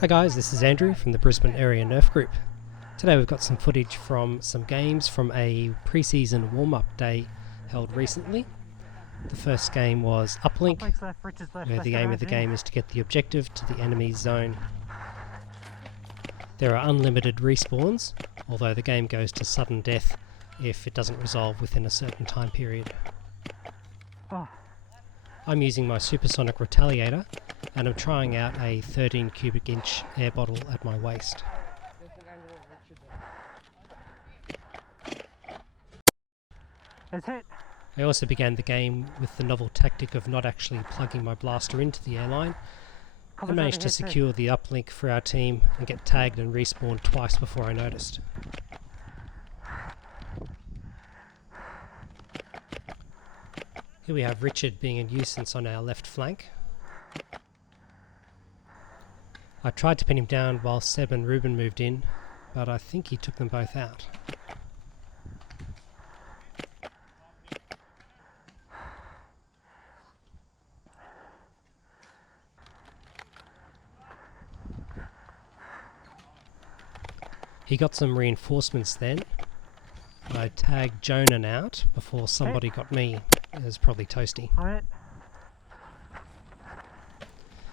Hi guys, this is Andrew from the Brisbane Area Nerf Group. Today we've got some footage from some games from a pre-season warm-up day held recently. The first game was Uplink, where the aim of the game is to get the objective to the enemy's zone. There are unlimited respawns, although the game goes to sudden death if it doesn't resolve within a certain time period. I'm using my supersonic retaliator and I'm trying out a 13 cubic inch air bottle at my waist. I also began the game with the novel tactic of not actually plugging my blaster into the airline. I managed to secure the uplink for our team and get tagged and respawned twice before I noticed. Here we have Richard being a nuisance on our left flank. I tried to pin him down while Seb and Ruben moved in, but I think he took them both out. He got some reinforcements then. I tagged Jonan out before somebody got me. It was probably Toasty.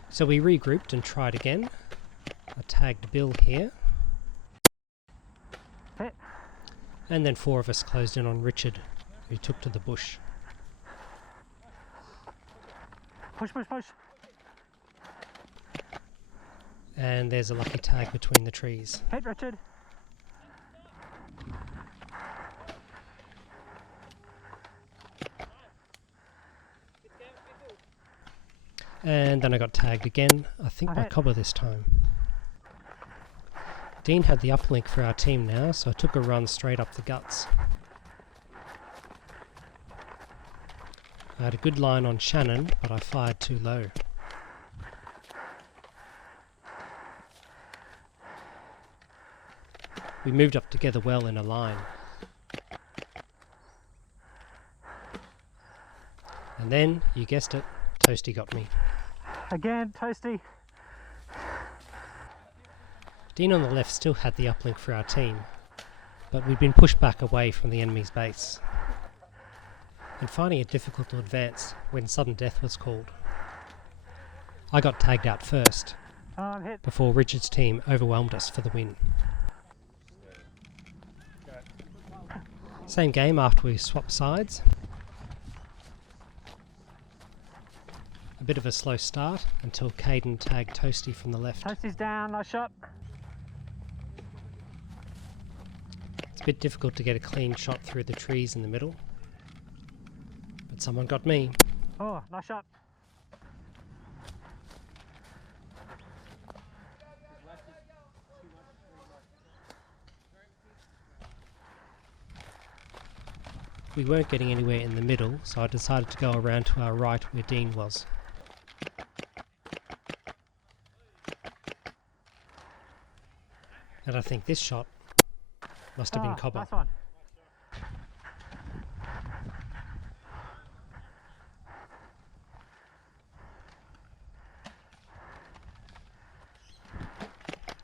So we regrouped and tried again. I tagged Bill here. And then 4 of us closed in on Richard, who took to the bush. Push. And there's a lucky tag between the trees. Hit Richard. And then I got tagged again, I think by Cobber this time. Dean had the uplink for our team now, so I took a run straight up the guts. I had a good line on Shannon, but I fired too low. We moved up together well in a line. And then, you guessed it, Toasty got me. Again, Toasty. Dean on the left still had the uplink for our team, but we'd been pushed back away from the enemy's base, and finding it difficult to advance when sudden death was called. I got tagged out first, before Richard's team overwhelmed us for the win. Same game after we swapped sides. A bit of a slow start until Caden tagged Toasty from the left. Toasty's down, nice shot. It's a bit difficult to get a clean shot through the trees in the middle, but someone got me. Oh, nice shot. We weren't getting anywhere in the middle, so I decided to go around to our right where Dean was. And I think this shot must have been Cobber. Nice one.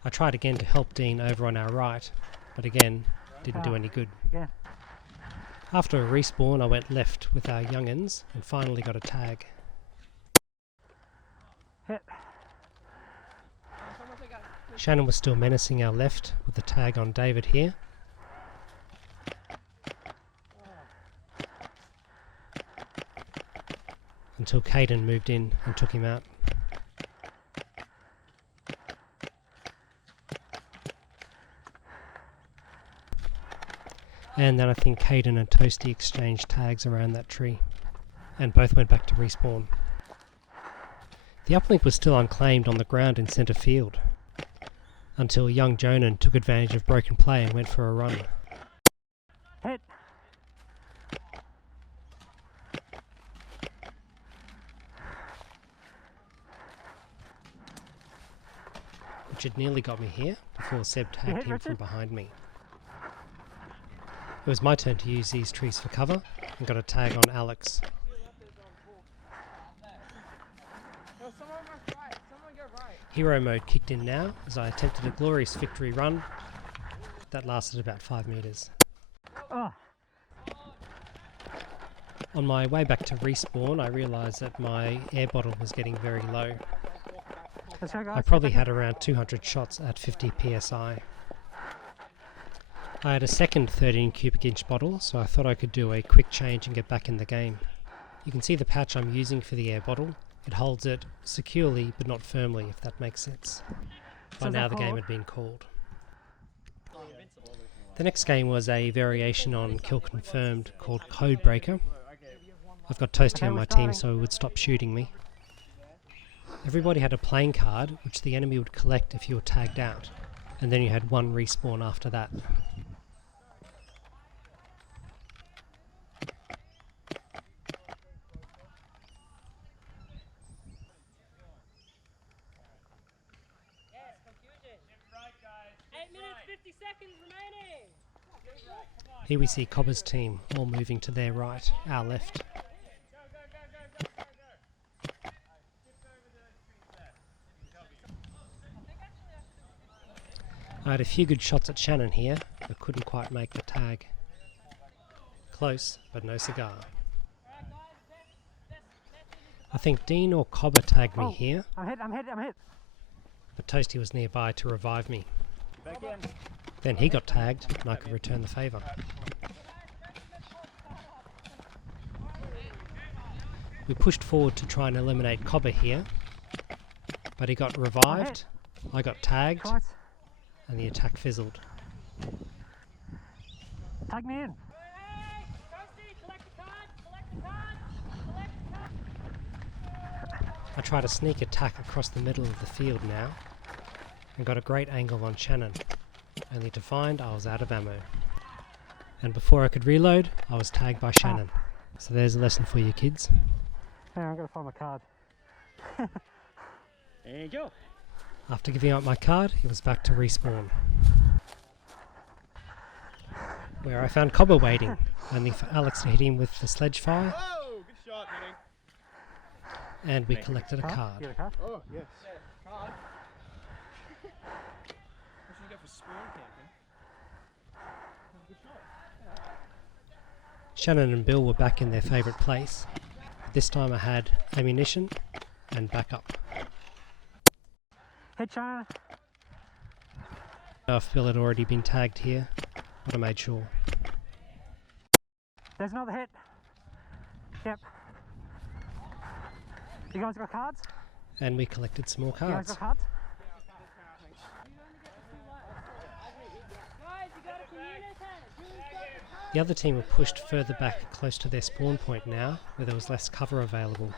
I tried again to help Dean over on our right, but again, didn't do any good. Again. After a respawn, I went left with our young'uns and finally got a tag. Hit. Shannon was still menacing our left with the tag on David here. Until Caden moved in and took him out. And then I think Caden and Toasty exchanged tags around that tree, and both went back to respawn. The uplink was still unclaimed on the ground in centre field, until young Jonan took advantage of broken play and went for a run. Hit. Richard nearly got me here before Seb tagged him from behind me. It was my turn to use these trees for cover and got a tag on Alex. Hero mode kicked in now as I attempted a glorious victory run that lasted about 5 metres. Oh, On my way back to respawn, I realised that my air bottle was getting very low. let's go, guys. I probably had around 200 shots at 50 psi. I had a second 13 cubic inch bottle, so I thought I could do a quick change and get back in the game. You can see the pouch I'm using for the air bottle. It holds it securely but not firmly, if that makes sense. By now the game had been called. The next game was a variation on Kill Confirmed called Codebreaker. I've got Toasty on my team so he would stop shooting me. Everybody had a playing card which the enemy would collect if you were tagged out, and then you had one respawn after that. Here we see Cobber's team all moving to their right, our left. I had a few good shots at Shannon here, but couldn't quite make the tag. Close, but no cigar. I think Dean or Cobber tagged me here, I'm hit. but Toasty was nearby to revive me. Then he got tagged and I could return the favour. We pushed forward to try and eliminate Cobber here, but he got revived, I got tagged, Guys, and the attack fizzled. tag me in. I tried a sneak attack across the middle of the field now, and got a great angle on Shannon, only to find I was out of ammo. And before I could reload, I was tagged by Shannon. So there's a lesson for you kids. Hang on, I've got to find my card. There you go. After giving up my card, it was back to respawn, where I found Cobber waiting, only for Alex to hit him with the sledge fire, Oh, good shot, Henning. and we collected a You card. got a card? Oh, yes. Card. What should you go for spawn camping? Good shot. Shannon and Bill were back in their favourite place. This time I had ammunition and backup. Hit China. I don't know if Bill had already been tagged here, but I made sure. There's another hit. Yep. You guys got cards? And we collected some more You guys cards. got cards? The other team were pushed further back close to their spawn point now, where there was less cover available.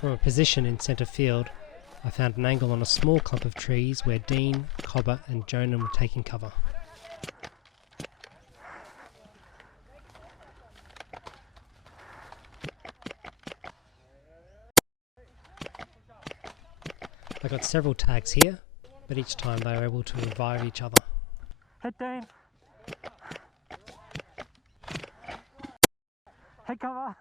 From a position in centre field, I found an angle on a small clump of trees where Dean, Cobber and Jonah were taking cover. I got several tags here, but each time they were able to revive each other. Hit Dean. Hit cover.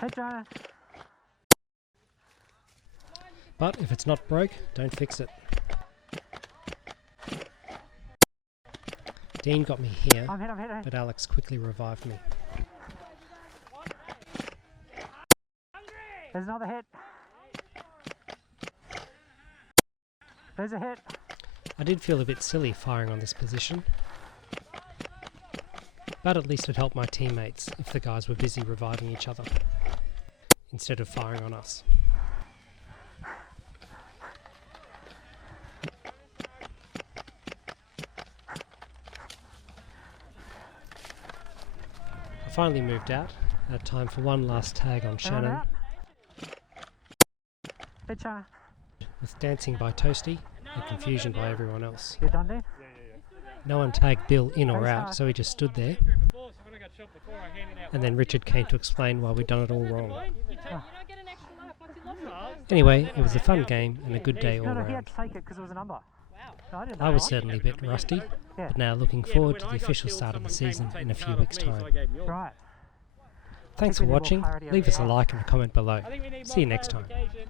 Hit Jonah. But if it's not broke, don't fix it. Dean got me here, I'm hit. but Alex quickly revived me. There's another hit. There's a hit. I did feel a bit silly firing on this position, but at least it helped my teammates if the guys were busy reviving each other, instead of firing on us. I finally moved out, had time for one last tag on Everyone Shannon, out? Hit China. with dancing by Toasty and confusion by everyone else. You're done, Dean? No one tagged Bill in or out, so he just stood there. And then Richard came to explain why we'd done it all wrong. Anyway, it was a fun game and a good day all No, he round. had to take it because it was a number. I didn't know I was that. certainly a bit rusty, Yeah. but now looking forward to the official start of the season in a few weeks' time. Right. Thanks for we need more watching, clarity on leave us a that. like and a comment below. I think we need See you more next time. clarification.